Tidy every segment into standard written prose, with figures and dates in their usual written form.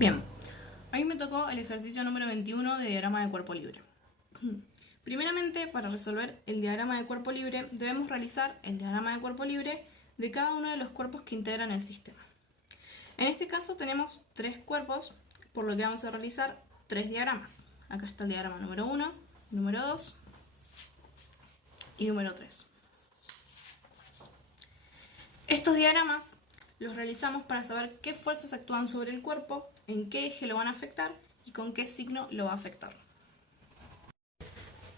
Bien, a mí me tocó el ejercicio número 21 de diagrama de cuerpo libre. Primeramente, para resolver el diagrama de cuerpo libre, debemos realizar el diagrama de cuerpo libre de cada uno de los cuerpos que integran el sistema. En este caso tenemos 3 cuerpos, por lo que vamos a realizar 3 diagramas. Acá está el diagrama número 1, número 2 y número 3. Estos diagramas los realizamos para saber qué fuerzas actúan sobre el cuerpo, en qué eje lo van a afectar y con qué signo lo va a afectar.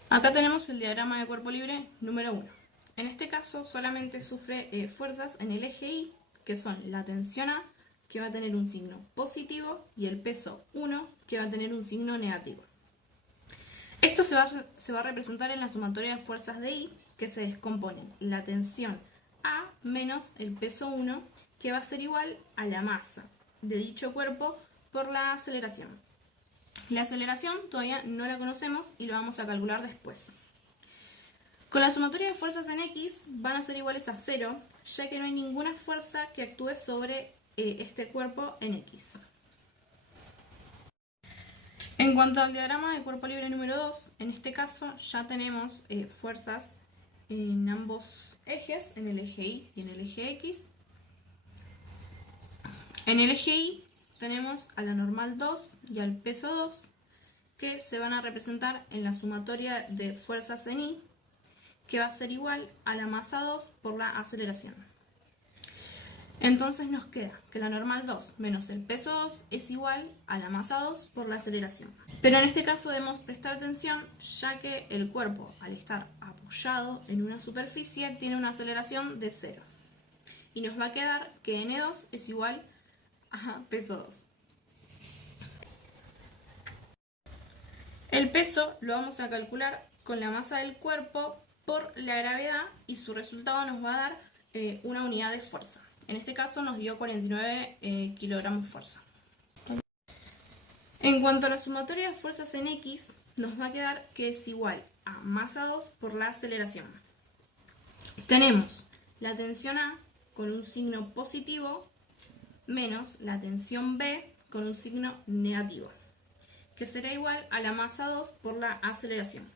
Acá tenemos el diagrama de cuerpo libre número 1. En este caso solamente sufre fuerzas en el eje Y, que son la tensión A, que va a tener un signo positivo, y el peso 1, que va a tener un signo negativo. Esto se va a representar en la sumatoria de fuerzas de I, que se descomponen la tensión A menos el peso 1, que va a ser igual a la masa de dicho cuerpo por la aceleración. La aceleración todavía no la conocemos y lo vamos a calcular después. Con la sumatoria de fuerzas en X van a ser iguales a 0, ya que no hay ninguna fuerza que actúe sobre este cuerpo en X. En cuanto al diagrama de cuerpo libre número 2, en este caso ya tenemos fuerzas en ambos ejes, en el eje Y y en el eje X. En el eje Y tenemos a la normal 2 y al peso 2, que se van a representar en la sumatoria de fuerzas en Y, que va a ser igual a la masa 2 por la aceleración. Entonces nos queda que la normal 2 menos el peso 2 es igual a la masa 2 por la aceleración. Pero en este caso debemos prestar atención, ya que el cuerpo, al estar apoyado en una superficie, tiene una aceleración de 0. Y nos va a quedar que N2 es igual a peso 2. El peso lo vamos a calcular con la masa del cuerpo por la gravedad y su resultado nos va a dar una unidad de fuerza. En este caso nos dio 49 kilogramos fuerza. En cuanto a la sumatoria de fuerzas en X, nos va a quedar que es igual a masa 2 por la aceleración. Tenemos la tensión A con un signo positivo menos la tensión B con un signo negativo, que será igual a la masa 2 por la aceleración,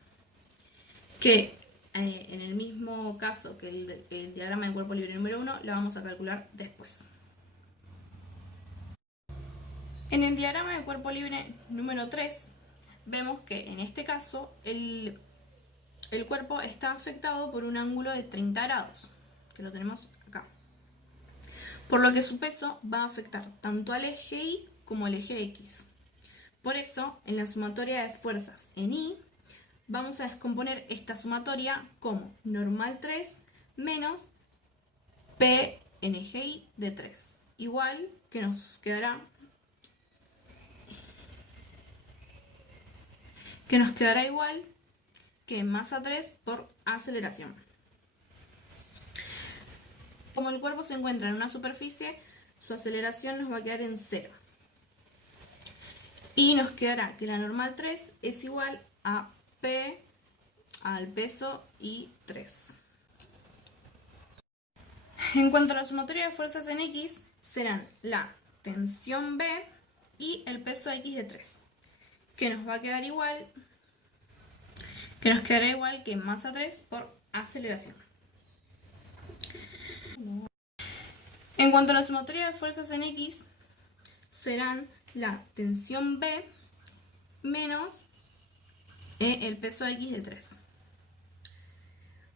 que en el mismo caso que el diagrama de cuerpo libre número 1, la vamos a calcular después. En el diagrama de cuerpo libre número 3, vemos que en este caso el cuerpo está afectado por un ángulo de 30 grados, que lo tenemos acá. Por lo que su peso va a afectar tanto al eje Y como al eje X. Por eso, en la sumatoria de fuerzas en Y, vamos a descomponer esta sumatoria como normal 3 menos P en eje Y de 3. Igual que nos quedará igual que masa 3 por aceleración. Como el cuerpo se encuentra en una superficie, su aceleración nos va a quedar en 0. Y nos quedará que la normal 3 es igual a P al peso y 3. En cuanto a la sumatoria de fuerzas en X, serán la tensión B y el peso X de 3, que nos va a quedar igual, que masa 3 por aceleración. En cuanto a la sumatoria de fuerzas en X, serán la tensión B menos el peso X de 3.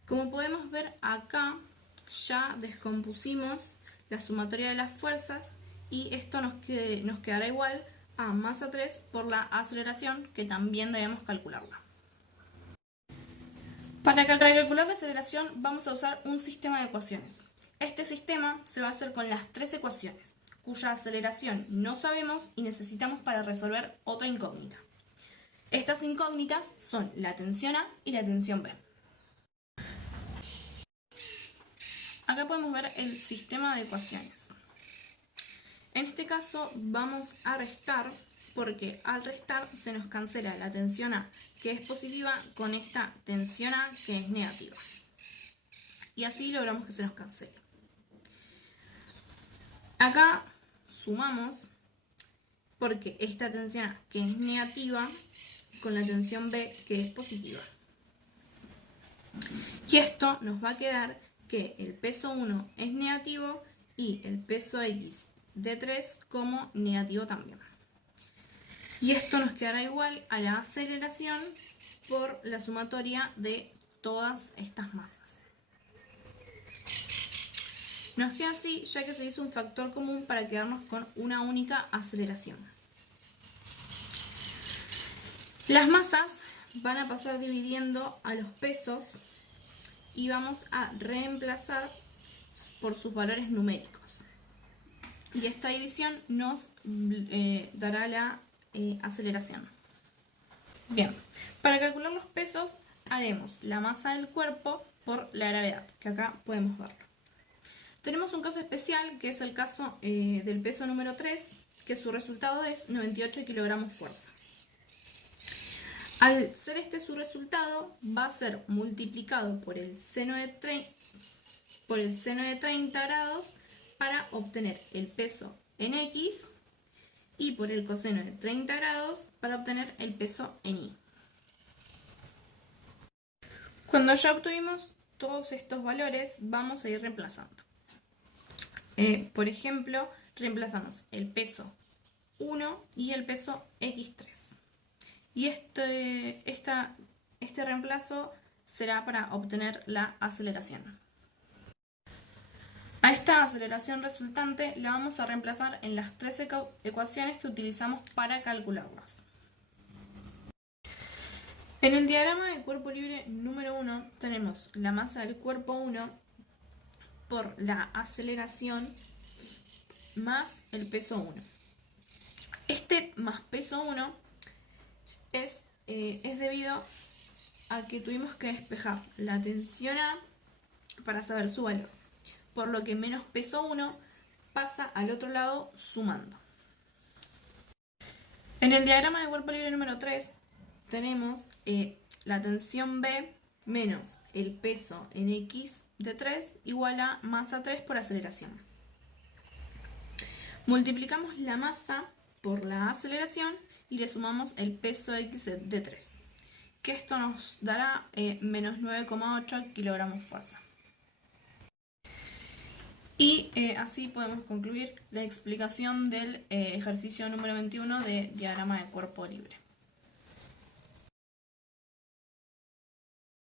Como podemos ver acá, ya descompusimos la sumatoria de las fuerzas y esto nos quedará igual a masa 3 por la aceleración, que también debemos calcularla. Para calcular la aceleración vamos a usar un sistema de ecuaciones. Este sistema se va a hacer con las 3 ecuaciones, cuya aceleración no sabemos y necesitamos para resolver otra incógnita. Estas incógnitas son la tensión A y la tensión B. Acá podemos ver el sistema de ecuaciones. En este caso vamos a restar, porque al restar se nos cancela la tensión A, que es positiva, con esta tensión A, que es negativa. Y así logramos que se nos cancele. Acá sumamos porque esta tensión A, que es negativa, con la tensión B, que es positiva. Y esto nos va a quedar que el peso 1 es negativo y el peso X de 3 como negativo también. Y esto nos quedará igual a la aceleración por la sumatoria de todas estas masas. Nos queda así, ya que se hizo un factor común para quedarnos con una única aceleración. Las masas van a pasar dividiendo a los pesos y vamos a reemplazar por sus valores numéricos. Y esta división nos dará la aceleración. Bien, para calcular los pesos haremos la masa del cuerpo por la gravedad, que acá podemos verlo. Tenemos un caso especial, que es el caso del peso número 3, que su resultado es 98 kilogramos fuerza. Al ser este su resultado, va a ser multiplicado por el seno de 30 grados para obtener el peso en X y por el coseno de 30 grados para obtener el peso en Y. Cuando ya obtuvimos todos estos valores, vamos a ir reemplazando. Por ejemplo, reemplazamos el peso 1 y el peso X3. Y este reemplazo será para obtener la aceleración. A esta aceleración resultante la vamos a reemplazar en las tres ecuaciones que utilizamos para calcularlas. En el diagrama de cuerpo libre número 1 tenemos la masa del cuerpo 1 por la aceleración más el peso 1. Este más peso 1 es debido a que tuvimos que despejar la tensión A para saber su valor, por lo que menos peso 1 pasa al otro lado sumando. En el diagrama de cuerpo libre número 3 tenemos la tensión B menos el peso en X de 3 igual a masa 3 por aceleración. Multiplicamos la masa por la aceleración y le sumamos el peso X de 3, que esto nos dará menos 9,8 kilogramos fuerza. Y así podemos concluir la explicación del ejercicio número 21 de diagrama de cuerpo libre.